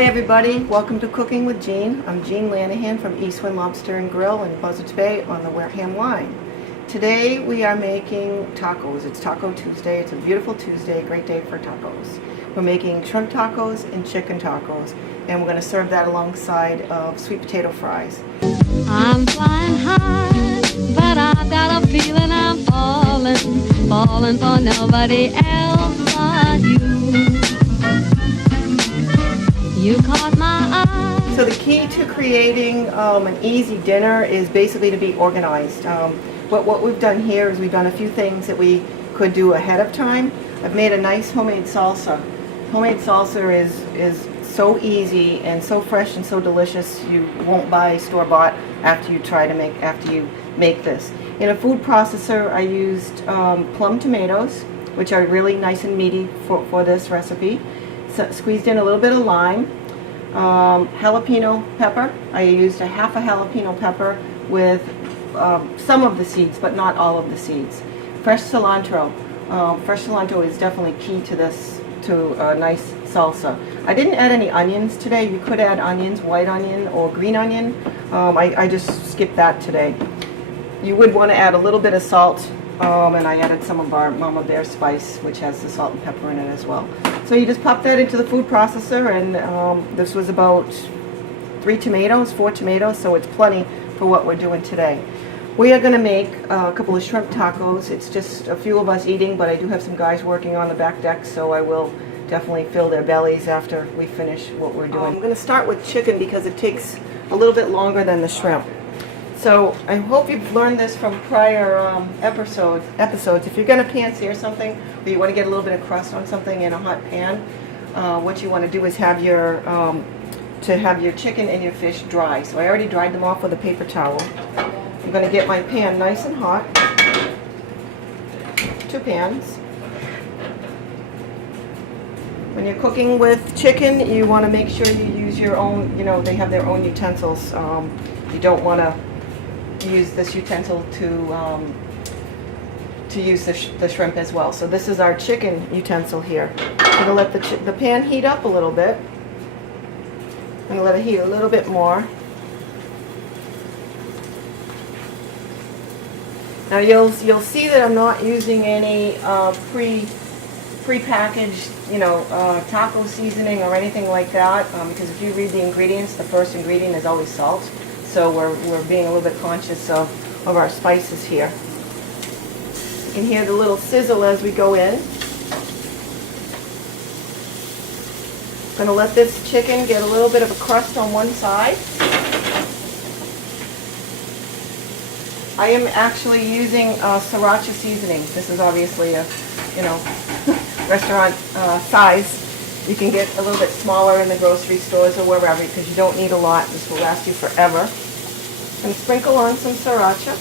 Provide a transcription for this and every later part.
Hi everybody, welcome to Cooking with Jean. I'm Jean Lanahan from Eastwind Lobster and Grill in Buzzards Bay on the Wareham line. Today we are making tacos. It's Taco Tuesday. It's a beautiful Tuesday, a great day for tacos. We're making shrimp tacos and chicken tacos, and we're going to serve that alongside of sweet potato fries. I'm flying high, but I've got a feeling I'm falling for nobody else but you. You caught my eye. So the key to creating an easy dinner is basically to be organized. What we've done here is we've done a few things that we could do ahead of time. I've made a nice homemade salsa. Homemade salsa is so easy and so fresh and so delicious. You won't buy store-bought after you make this. In a food processor, I used plum tomatoes, which are really nice and meaty for this recipe. Squeezed in a little bit of lime, jalapeno pepper. I used a half a jalapeno pepper with some of the seeds, but not all of the seeds. Fresh cilantro. Fresh cilantro is definitely key to this, to a nice salsa. I didn't add any onions today. You could add onions, white onion or green onion. I just skipped that today. You would want to add a little bit of salt, and I added some of our Mama Bear spice, which has the salt and pepper in it as well. So you just pop that into the food processor, and this was about 4 tomatoes, so it's plenty for what we're doing today. We are going to make a couple of shrimp tacos. It's just a few of us eating, but I do have some guys working on the back deck, so I will definitely fill their bellies after we finish what we're doing. I'm going to start with chicken because it takes a little bit longer than the shrimp. So I hope you've learned this from prior episodes. If you're going to pan-sear something, or you want to get a little bit of crust on something in a hot pan, what you want to do is have your chicken and your fish dry. So I already dried them off with a paper towel. I'm going to get my pan nice and hot. 2 pans. When you're cooking with chicken, you want to make sure you use your own, they have their own utensils. You don't want to use this utensil to use the shrimp as well. So this is our chicken utensil here. I'm going to let the pan heat up a little bit. I'm going to let it heat a little bit more. Now you'll see that I'm not using any pre-packaged taco seasoning or anything like that, because if you read the ingredients, the first ingredient is always salt. So we're being a little bit conscious of our spices here. You can hear the little sizzle as we go in. I'm going to let this chicken get a little bit of a crust on one side. I am actually using sriracha seasoning. This is obviously a restaurant size. You can get a little bit smaller in the grocery stores or wherever because you don't need a lot. This will last you forever. And sprinkle on some sriracha.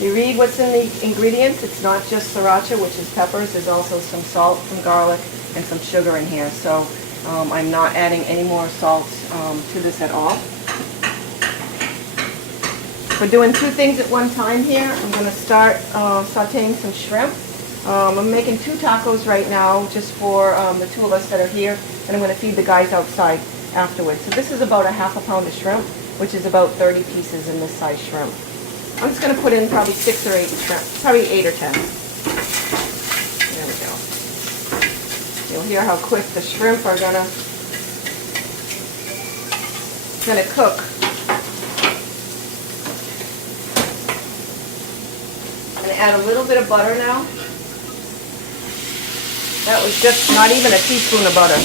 You read what's in the ingredients. It's not just sriracha, which is peppers. There's also some salt, some garlic, and some sugar in here. So I'm not adding any more salt to this at all. We're doing 2 things at one time here. I'm going to start sauteing some shrimp. I'm making 2 tacos right now just for the 2 of us that are here, and I'm going to feed the guys outside afterwards. So this is about a half a pound of shrimp, which is about 30 pieces in this size shrimp. I'm just going to put in probably 6 or 8 shrimp, probably 8 or 10. There we go. You'll hear how quick the shrimp are going to cook. I'm going to add a little bit of butter now. That was just not even a teaspoon of butter.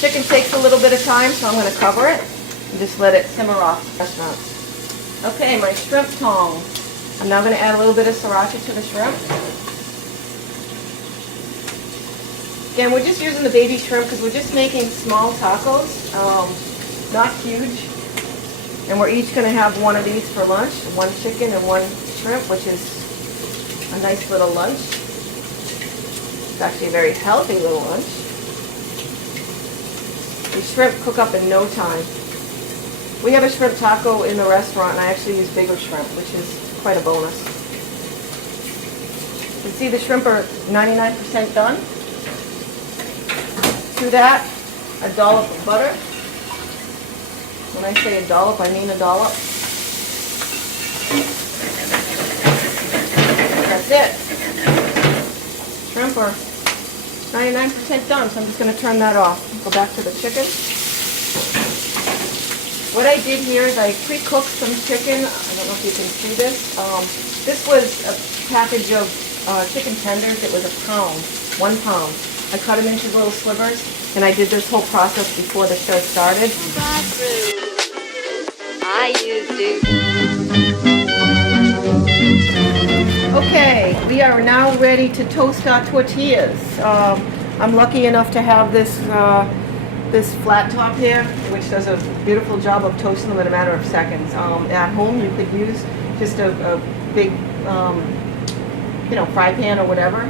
Chicken takes a little bit of time, so I'm going to cover it and just let it simmer off the restaurant. Okay, my shrimp tongs. I'm now going to add a little bit of sriracha to the shrimp. Again, we're just using the baby shrimp because we're just making small tacos, not huge. And we're each going to have 1 of these for lunch, 1 chicken and 1 shrimp, which is a nice little lunch. It's actually a very healthy little lunch. These shrimp cook up in no time. We have a shrimp taco in the restaurant, and I actually use bigger shrimp, which is quite a bonus. You see the shrimp are 99% done. To that, a dollop of butter. When I say a dollop, I mean a dollop. That's it. Shrimp are 99% done, so I'm just going to turn that off. Go back to the chicken. What I did here is I pre-cooked some chicken. I don't know if you can see this. This was a package of chicken tenders. It was a pound, 1 pound. I cut them into little slivers, and I did this whole process before the show started. I used to. Okay, we are now ready to toast our tortillas. I'm lucky enough to have this this flat top here, which does a beautiful job of toasting them in a matter of seconds. At home, you could use just a big, fry pan or whatever.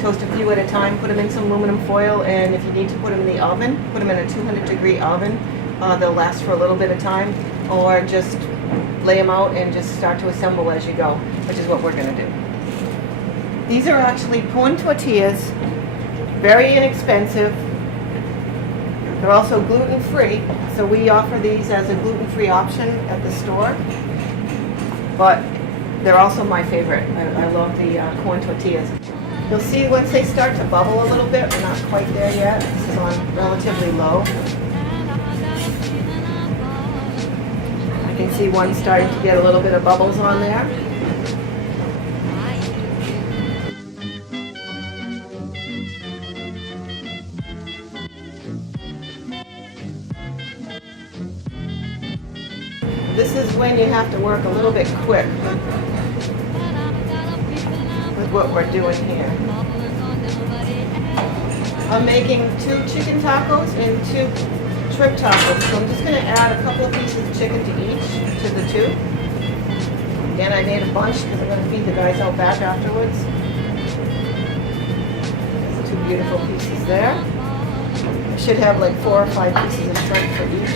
Toast a few at a time, put them in some aluminum foil, and if you need to put them in the oven, put them in a 200-degree oven. They'll last for a little bit of time, or just lay them out and just start to assemble as you go, which is what we're going to do. These are actually corn tortillas, very inexpensive. They're also gluten-free, so we offer these as a gluten-free option at the store. But they're also my favorite. I love the corn tortillas. You'll see once they start to bubble a little bit, we're not quite there yet. This is on relatively low. I can see one starting to get a little bit of bubbles on there. This is when you have to work a little bit quick with what we're doing here. I'm making 2 chicken tacos and 2 shrimp tacos. So I'm just going to add a couple of pieces of chicken to each, to the 2. Again, I made a bunch because I'm going to feed the guys out back afterwards. There's 2 beautiful pieces there. I should have like 4 or 5 pieces of shrimp for each.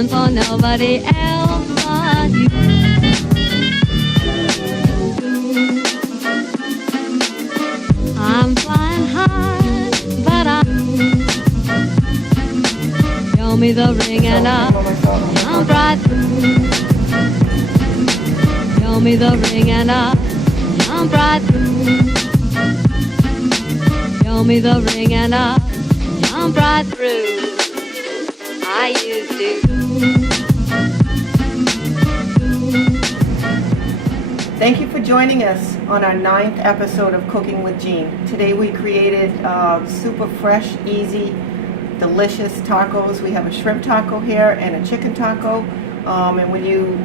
For nobody else but you. I'm flying high, but show me the ring and I'm bright through. Show me the ring and I'm bright through. Show me the ring and I'm bright through. I used to. Thank you for joining us on our 9th episode of Cooking with Jean. Today we created super fresh, easy, delicious tacos. We have a shrimp taco here and a chicken taco. And when you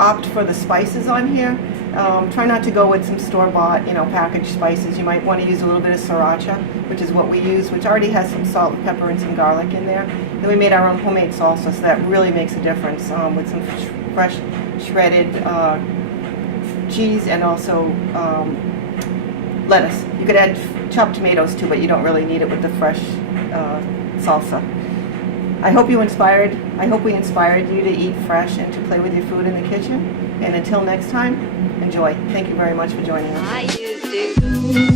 opt for the spices on here, try not to go with some store-bought, packaged spices. You might want to use a little bit of sriracha, which is what we use, which already has some salt and pepper and some garlic in there. Then we made our own homemade salsa, so that really makes a difference with some fresh shredded cheese and also lettuce. You could add chopped tomatoes too, but you don't really need it with the fresh salsa. I hope we inspired you to eat fresh and to play with your food in the kitchen. And until next time, enjoy. Thank you very much for joining us. I used to.